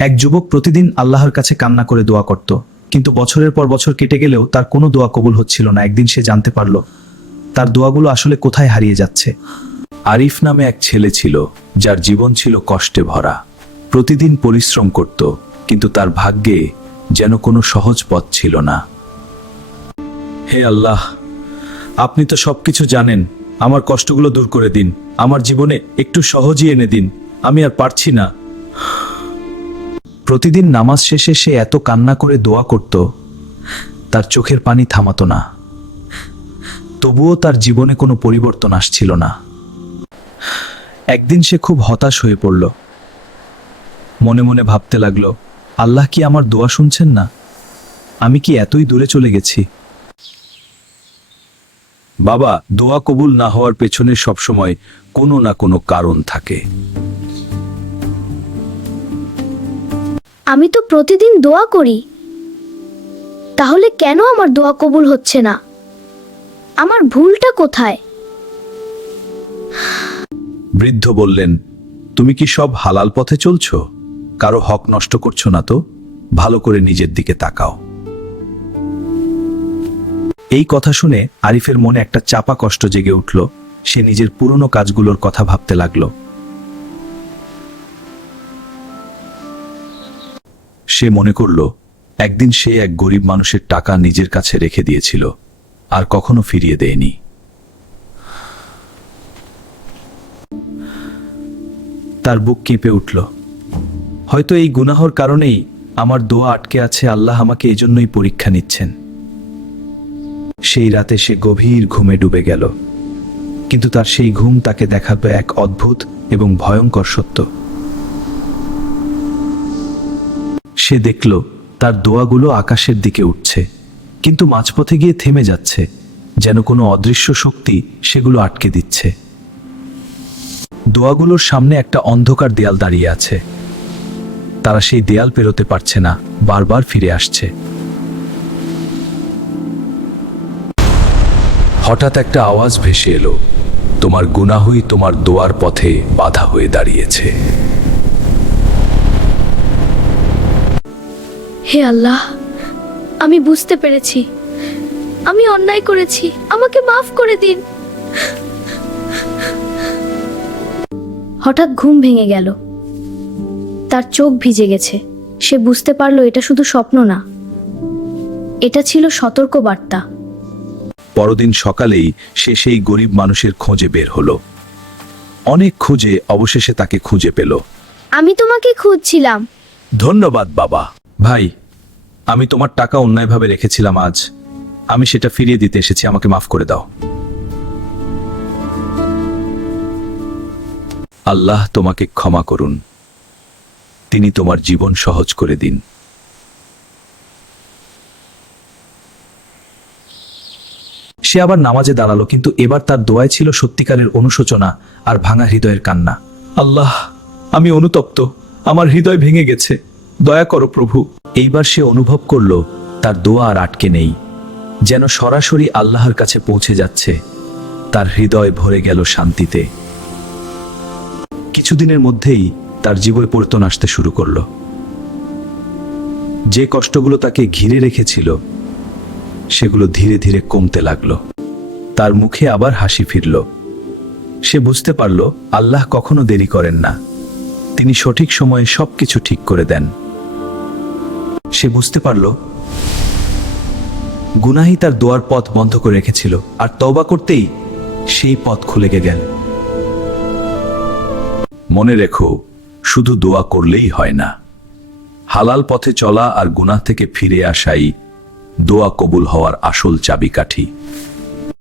এক যুবক প্রতিদিন আল্লাহর কাছে কান্না করে দোয়া করত, কিন্তু বছরের পর বছর কেটে গেলেও তার কোনো দোয়া কবুল হচ্ছিল না। একদিন সে জানতে পারল তার দোয়াগুলো আসলে কোথায় হারিয়ে যাচ্ছে। আরিফ নামে এক ছেলে ছিল, যার জীবন ছিল কষ্টে ভরা। প্রতিদিন পরিশ্রম করত, কিন্তু তার ভাগ্যে যেন কোনো সহজ পথ ছিল না। হে আল্লাহ, আপনি তো সবকিছু জানেন, আমার কষ্টগুলো দূর করে দিন, আমার জীবনে একটু সহজই এনে দিন, আমি আর পারছি না। প্রতিদিন নামাজ শেষে সে এত কান্না করে দোয়া করত, তার চোখের পানি থামাতো না। তবুও তার জীবনে কোনো পরিবর্তন আসছিল না। একদিন সে খুব হতাশ হয়ে পড়ল। মনে মনে ভাবতে লাগলো, আল্লাহ কি আমার দোয়া শুনছেন না? আমি কি এতই দূরে চলে গেছি? বাবা, দোয়া কবুল না হওয়ার পেছনে সবসময় কোনো না কোনো কারণ থাকে। আমি তো প্রতিদিন দোয়া করি, তাহলে কেন আমার দোয়া কবুল হচ্ছে না? আমার ভুলটা কোথায়? বৃদ্ধ বললেন, তুমি কি সব হালাল পথে চলছো? কারো হক নষ্ট করছো না তো? ভালো করে নিজের দিকে তাকাও। এই কথা শুনে আরিফের মনে একটা চাপা কষ্ট জেগে উঠল। সে নিজের পুরনো কাজগুলোর কথা ভাবতে লাগলো। সে মনে করল, একদিন সে এক গরিব মানুষের টাকা নিজের কাছে রেখে দিয়েছিল, আর কখনো ফিরিয়ে দেয়নি। তার বুক কেঁপে উঠল। হয়তো এই গুনাহর কারণেই আমার দোয়া আটকে আছে, আল্লাহ আমাকে এজন্যই পরীক্ষা নিচ্ছেন। সেই রাতে সে গভীর ঘুমে ডুবে গেল, কিন্তু তার সেই ঘুম তাকে দেখাবে এক অদ্ভুত এবং ভয়ঙ্কর সত্য। সে দেখল তার দোয়াগুলো আকাশের দিকে উঠছে, কিন্তু মাঝপথে গিয়ে থেমে যাচ্ছে, যেন কোনো অদৃশ্য শক্তি সেগুলো আটকে দিচ্ছে। দোয়াগুলোর সামনে একটা অন্ধকার দেয়াল দাঁড়িয়ে আছে। তারা সেই দেয়াল পেরোতে পারছে না, বারবার ফিরে আসছে। হঠাৎ একটা আওয়াজ ভেসে এলো, তোমার গুনাহই তোমার দোয়ার পথে বাধা হয়ে দাঁড়িয়েছে। হে আল্লাহ, আমি বুঝতে পেরেছি, আমি অন্যায় করেছি, আমাকে মাফ করে দিন। হঠাৎ ঘুম ভেঙে গেল। তার চোখ ভিজে গেছে। সে বুঝতে পারলো এটা শুধু স্বপ্ন না, এটা ছিল সতর্ক বার্তা। পরদিন সকালেই সে সেই গরিব মানুষের খোঁজে বের হলো। অনেক খুঁজে অবশেষে তাকে খুঁজে পেল। আমি তোমাকে খুঁজছিলাম। ধন্যবাদ বাবা। ভাই, আমি তোমার টাকা অন্যায়ভাবে রেখেছিলাম, আজ আমি সেটা ফিরিয়ে দিতে এসেছি, আমাকে মাফ করে দাও। আল্লাহ তোমাকে ক্ষমা করুন, তিনি তোমার জীবন সহজ করে দিন। সে আবার নামাজে দাঁড়ালো, কিন্তু এবার তার দোয়ায় ছিল সত্যিকারের অনুশোচনা আর ভাঙা হৃদয়ের কান্না। আল্লাহ, আমি অনুতপ্ত, আমার হৃদয় ভেঙে গেছে, দয়া করো প্রভু। এইবার সে অনুভব করল তার দোয়া আর আটকে নেই, যেন সরাসরি আল্লাহর কাছে পৌঁছে যাচ্ছে। তার হৃদয় ভরে গেল শান্তিতে। কিছুদিনের মধ্যেই তার জীবনে পরিবর্তন আসতে শুরু করলো। যে কষ্টগুলো তাকে ঘিরে রেখেছিল সেগুলো ধীরে ধীরে কমতে লাগলো। তার মুখে আবার হাসি ফিরল। সে বুঝতে পারল আল্লাহ কখনো দেরি করেন না, তিনি সঠিক সময়ে সবকিছু ঠিক করে দেন। সে বুঝতে পারল গুনাহি তার দোয়ার পথ বন্ধ করে রেখেছিল, আর তওবা করতেই সেই পথ খুলে গেল। মনে রেখো, শুধু দোয়া করলেই হয় না, হালাল পথে চলা আর গুনাহ থেকে ফিরে আসাই দোয়া কবুল হওয়ার আসল চাবিকাঠি।